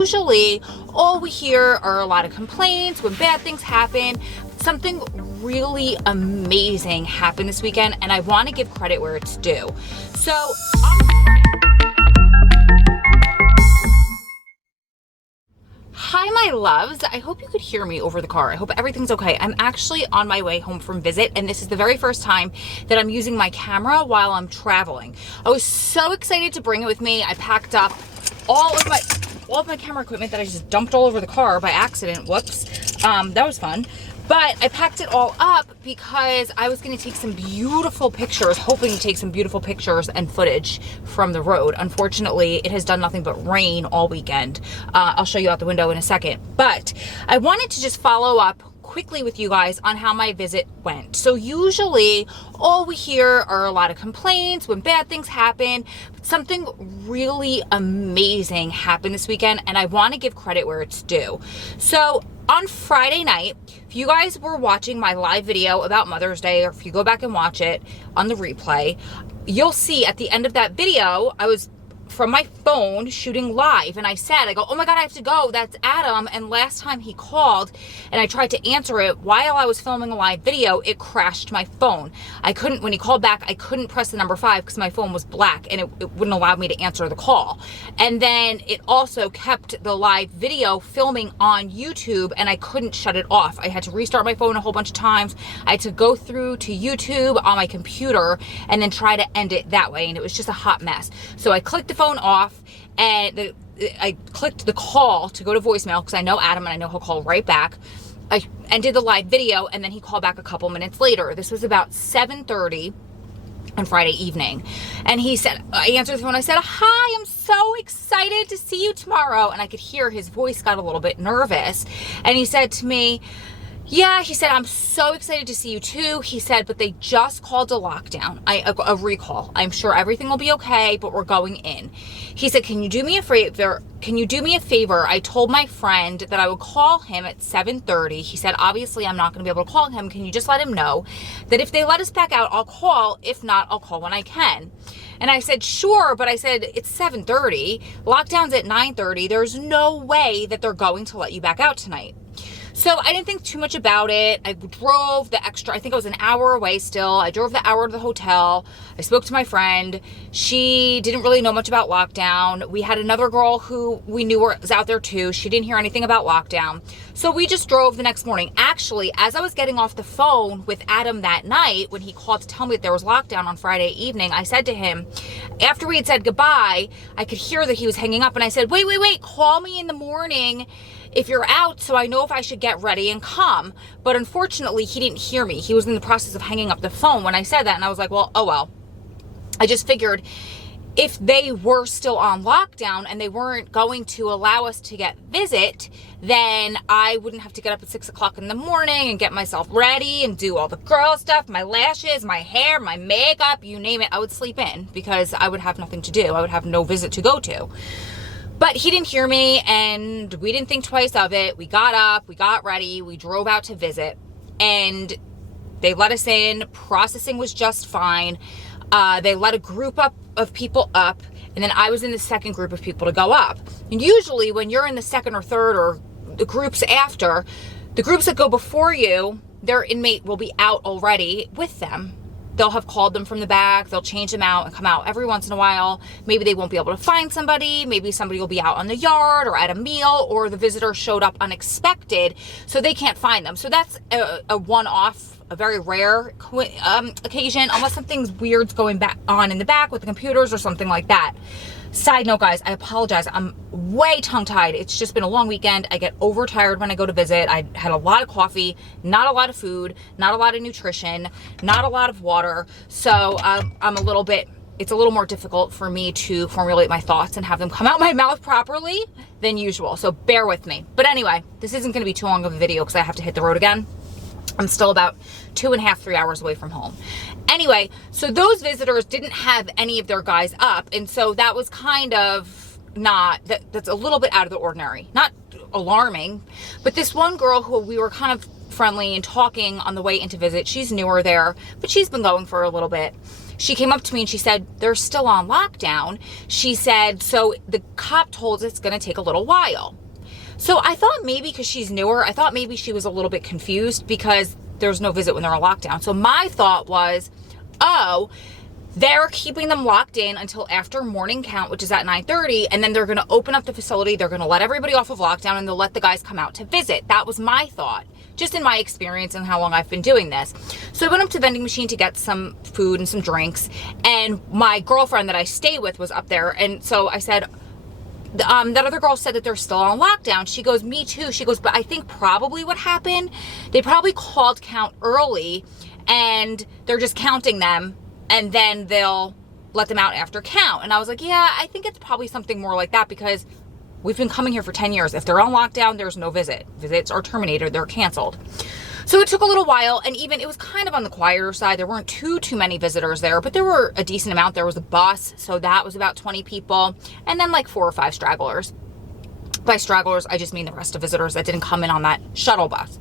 Usually, all we hear are a lot of complaints when bad things happen. Something really amazing happened this weekend, and I want to give credit where it's due. So, hi, my loves. I hope you could hear me over the car. I hope everything's okay. I'm actually on my way home from visit, and this is the very first time that I'm using my camera while I'm traveling. I was so excited to bring it with me. I packed up all of my camera equipment that I just dumped all over the car by accident. Whoops. That was fun. But I packed it all up because I was going to take some beautiful pictures, hoping to take some beautiful pictures and footage from the road. Unfortunately, it has done nothing but rain all weekend. I'll show you out the window in a second. But I wanted to just follow up quickly with you guys on how my visit went. So usually all we hear are a lot of complaints when bad things happen. Something really amazing happened this weekend, and I want to give credit where it's due. So on Friday night, if you guys were watching my live video about Mother's Day, or if you go back and watch it on the replay, you'll see at the end of that video, I was from my phone shooting live, and I go, oh my God, I have to go. That's Adam. And last time he called and I tried to answer it while I was filming a live video, it crashed my phone. When he called back, I couldn't press the number 5 because my phone was black and it wouldn't allow me to answer the call. And then it also kept the live video filming on YouTube, and I couldn't shut it off. I had to restart my phone a whole bunch of times. I had to go through to YouTube on my computer and then try to end it that way. And it was just a hot mess. So I clicked the phone off, and I clicked the call to go to voicemail because I know Adam and I know he'll call right back. I ended the live video, and then he called back a couple minutes later. This was about 7:30 on Friday evening, and I answered the phone. I said, hi, I'm so excited to see you tomorrow. And I could hear his voice got a little bit nervous, and he said to me, yeah, he said, I'm so excited to see you too. He said, but they just called a lockdown, a recall. I'm sure everything will be okay, but we're going in. He said, can you do me a favor? I told my friend that I would call him at 7:30. He said, obviously I'm not going to be able to call him. Can you just let him know that if they let us back out, I'll call. If not, I'll call when I can. And I said, sure, but I said, it's 7:30. Lockdown's at 9:30. There's no way that they're going to let you back out tonight. So I didn't think too much about it. I drove the extra, I think I was an hour away still. I drove the hour to the hotel. I spoke to my friend. She didn't really know much about lockdown. We had another girl who we knew was out there too. She didn't hear anything about lockdown. So we just drove the next morning. Actually, as I was getting off the phone with Adam that night, when he called to tell me that there was lockdown on Friday evening, I said to him, after we had said goodbye, I could hear that he was hanging up, and I said, wait, call me in the morning if you're out, so I know if I should get ready and come. But unfortunately, he didn't hear me. He was in the process of hanging up the phone when I said that, and I was like, well, oh well. I just figured if they were still on lockdown and they weren't going to allow us to get visit, then I wouldn't have to get up at 6 o'clock in the morning and get myself ready and do all the girl stuff, my lashes, my hair, my makeup, you name it. I would sleep in because I would have nothing to do. I would have no visit to go to. But he didn't hear me, and we didn't think twice of it. We got up, we got ready, we drove out to visit, and they let us in. Processing was just fine. They let a group of people up, and then I was in the second group of people to go up. And usually when you're in the second or third, or the groups after, the groups that go before you, their inmate will be out already with them. They'll have called them from the back. They'll change them out and come out every once in a while. Maybe they won't be able to find somebody. Maybe somebody will be out on the yard or at a meal, or the visitor showed up unexpected, so they can't find them. So that's a one-off, a very rare occasion, unless something's weird's going back on in the back with the computers or something like that. Side note, guys, I apologize. I'm way tongue-tied. It's just been a long weekend. I get overtired when I go to visit. I had a lot of coffee, not a lot of food, not a lot of nutrition, not a lot of water. So it's a little more difficult for me to formulate my thoughts and have them come out my mouth properly than usual. So bear with me. But anyway, this isn't going to be too long of a video because I have to hit the road again. I'm still about 2.5, 3 hours away from home. Anyway, so those visitors didn't have any of their guys up. And so that was kind of that's a little bit out of the ordinary. Not alarming, but this one girl who we were kind of friendly and talking on the way into visit, she's newer there, but she's been going for a little bit. she came up to me and she said, they're still on lockdown. She said, so the cop told us it's going to take a little while. So I thought maybe because she's newer, I thought maybe she was a little bit confused because there's no visit when they're on lockdown. So my thought was, oh, they're keeping them locked in until after morning count, which is at 9:30, and then they're going to open up the facility. They're going to let everybody off of lockdown, and they'll let the guys come out to visit. That was my thought, just in my experience and how long I've been doing this. So I went up to the vending machine to get some food and some drinks, and my girlfriend that I stay with was up there, and so I said, that other girl said that they're still on lockdown. She goes, me too. She goes, but I think probably what happened, they probably called count early, and they're just counting them, and then they'll let them out after count. And I was like, yeah, I think it's probably something more like that, because we've been coming here for 10 years. If they're on lockdown, there's no visit. Visits are terminated, they're canceled. So it took a little while, and even it was kind of on the quieter side. There weren't too many visitors there, but there were a decent amount. There was a bus, so that was about 20 people, and then like 4 or 5 stragglers. By stragglers, I just mean the rest of visitors that didn't come in on that shuttle bus.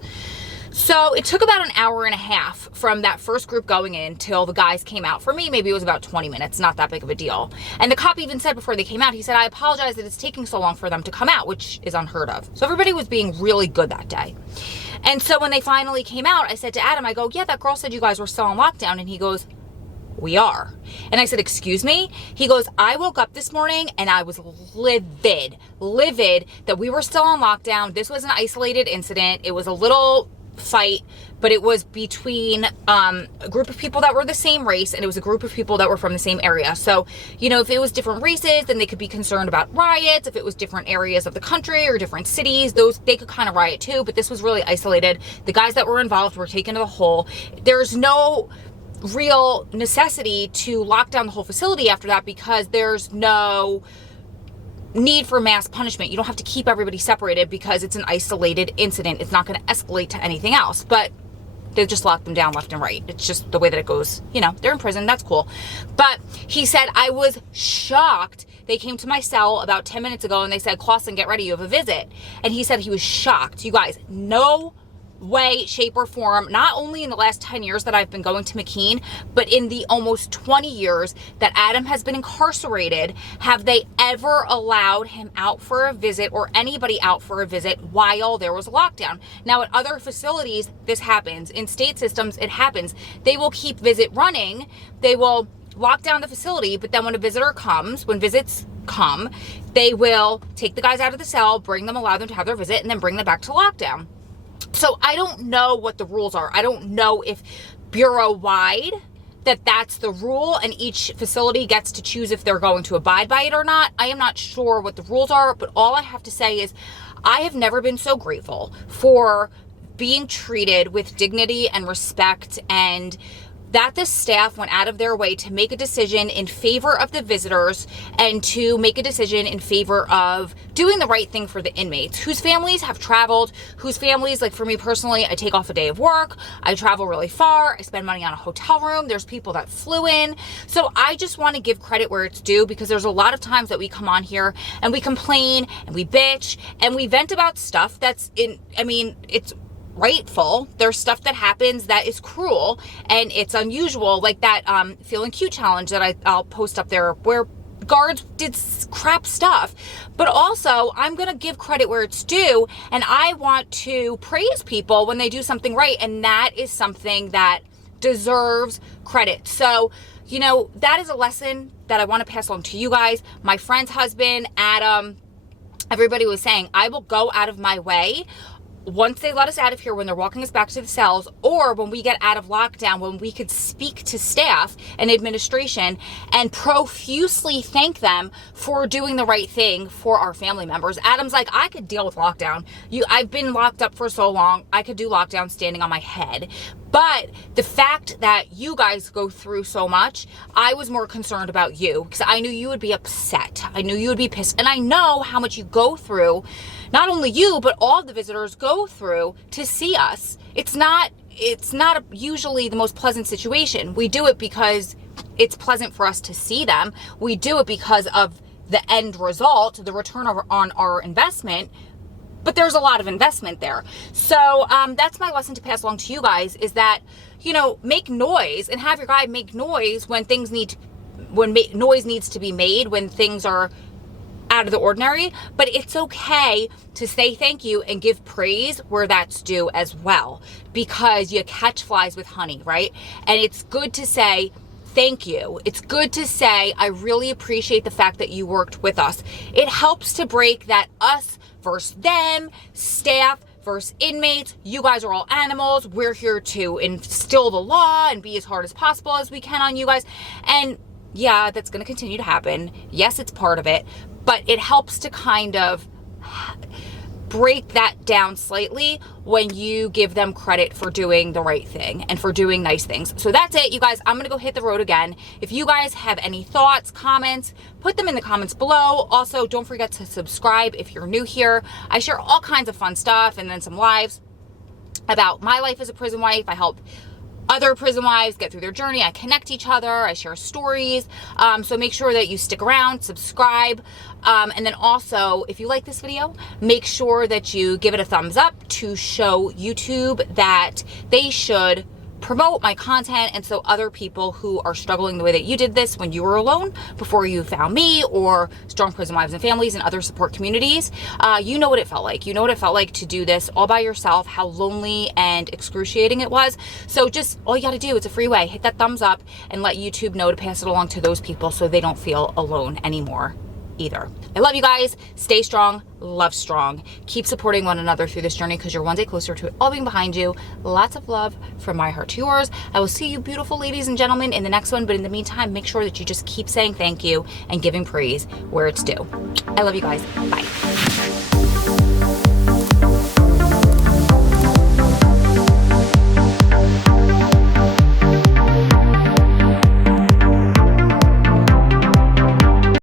So it took about an hour and a half from that first group going in till the guys came out. For me, maybe it was about 20 minutes, not that big of a deal. And the cop even said before they came out, he said, I apologize that it's taking so long for them to come out, which is unheard of. So everybody was being really good that day. And so when they finally came out, I said to Adam, I go, yeah, that girl said you guys were still on lockdown. And he goes, we are. And I said, excuse me? He goes, I woke up this morning and I was livid that we were still on lockdown. This was an isolated incident. It was a little fight, but it was between a group of people that were the same race, and it was a group of people that were from the same area. So, you know, if it was different races, then they could be concerned about riots. If it was different areas of the country or different cities, they could kind of riot too, but this was really isolated. The guys that were involved were taken to the hole. There's no real necessity to lock down the whole facility after that, because there's no need for mass punishment. You don't have to keep everybody separated because it's an isolated incident. It's not going to escalate to anything else, but they just lock them down left and right. It's just the way that it goes. You know, they're in prison. That's cool. But he said, I was shocked. They came to my cell about 10 minutes ago and they said, Clausen, get ready. You have a visit. And he said he was shocked. You guys, no way, shape, or form, not only in the last 10 years that I've been going to McKean, but in the almost 20 years that Adam has been incarcerated, have they ever allowed him out for a visit or anybody out for a visit while there was a lockdown. Now, at other facilities, this happens. In state systems, it happens. They will keep visit running. They will lock down the facility, but then when a visitor comes, when visits come, they will take the guys out of the cell, bring them, allow them to have their visit, and then bring them back to lockdown. So I don't know what the rules are. I don't know if bureau-wide that's the rule and each facility gets to choose if they're going to abide by it or not. I am not sure what the rules are, but all I have to say is I have never been so grateful for being treated with dignity and respect, and that the staff went out of their way to make a decision in favor of the visitors and to make a decision in favor of doing the right thing for the inmates whose families have traveled, whose families, like for me personally, I take off a day of work, I travel really far, I spend money on a hotel room, there's people that flew in. So I just want to give credit where it's due, because there's a lot of times that we come on here and we complain and we bitch and we vent about stuff that's it's rightful. There's stuff that happens that is cruel and it's unusual, like that feeling cute challenge that I'll post up there where guards did crap stuff. But also, I'm going to give credit where it's due, and I want to praise people when they do something right, and that is something that deserves credit. So, you know, that is a lesson that I want to pass along to you guys. My friend's husband, Adam, everybody was saying, I will go out of my way once they let us out of here, when they're walking us back to the cells, or when we get out of lockdown, when we could speak to staff and administration and profusely thank them for doing the right thing for our family members. Adam's like, I could deal with lockdown. I've been locked up for so long, I could do lockdown standing on my head. But the fact that you guys go through so much, I was more concerned about you, because I knew you would be upset. I knew you would be pissed. And I know how much you go through, not only you, but all the visitors go through to see us. It's not usually the most pleasant situation. We do it because it's pleasant for us to see them. We do it because of the end result, the return on our investment. but there's a lot of investment there. So that's my lesson to pass along to you guys, is that, you know, make noise and have your guy make noise when things noise needs to be made, when things are out of the ordinary. But it's okay to say thank you and give praise where that's due as well, because you catch flies with honey, right? And it's good to say thank you. It's good to say, I really appreciate the fact that you worked with us. It helps to break that us versus them, staff versus inmates. You guys are all animals. We're here to instill the law and be as hard as possible as we can on you guys. And yeah, that's going to continue to happen. Yes, it's part of it, but it helps to kind of break that down slightly when you give them credit for doing the right thing and for doing nice things. So that's it, you guys. I'm gonna go hit the road again. If you guys have any thoughts, comments, put them in the comments below. Also, don't forget to subscribe if you're new here. I share all kinds of fun stuff, and then some lives about my life as a prison wife. I help other prison wives get through their journey. I connect each other. I share stories. So make sure that you stick around, subscribe. And then also, if you like this video, make sure that you give it a thumbs up to show YouTube that they should promote my content, and so other people who are struggling the way that you did this when you were alone before you found me, or Strong Prison Wives and Families and other support communities, you know what it felt like. You know what it felt like to do this all by yourself, how lonely and excruciating it was. So just all you got to do, it's a free way, hit that thumbs up and let YouTube know to pass it along to those people so they don't feel alone anymore either. I love you guys. Stay strong, love strong. Keep supporting one another through this journey, because you're one day closer to it all being behind you. Lots of love from my heart to yours. I will see you beautiful ladies and gentlemen in the next one, but in the meantime, make sure that you just keep saying thank you and giving praise where it's due. I love you guys. Bye.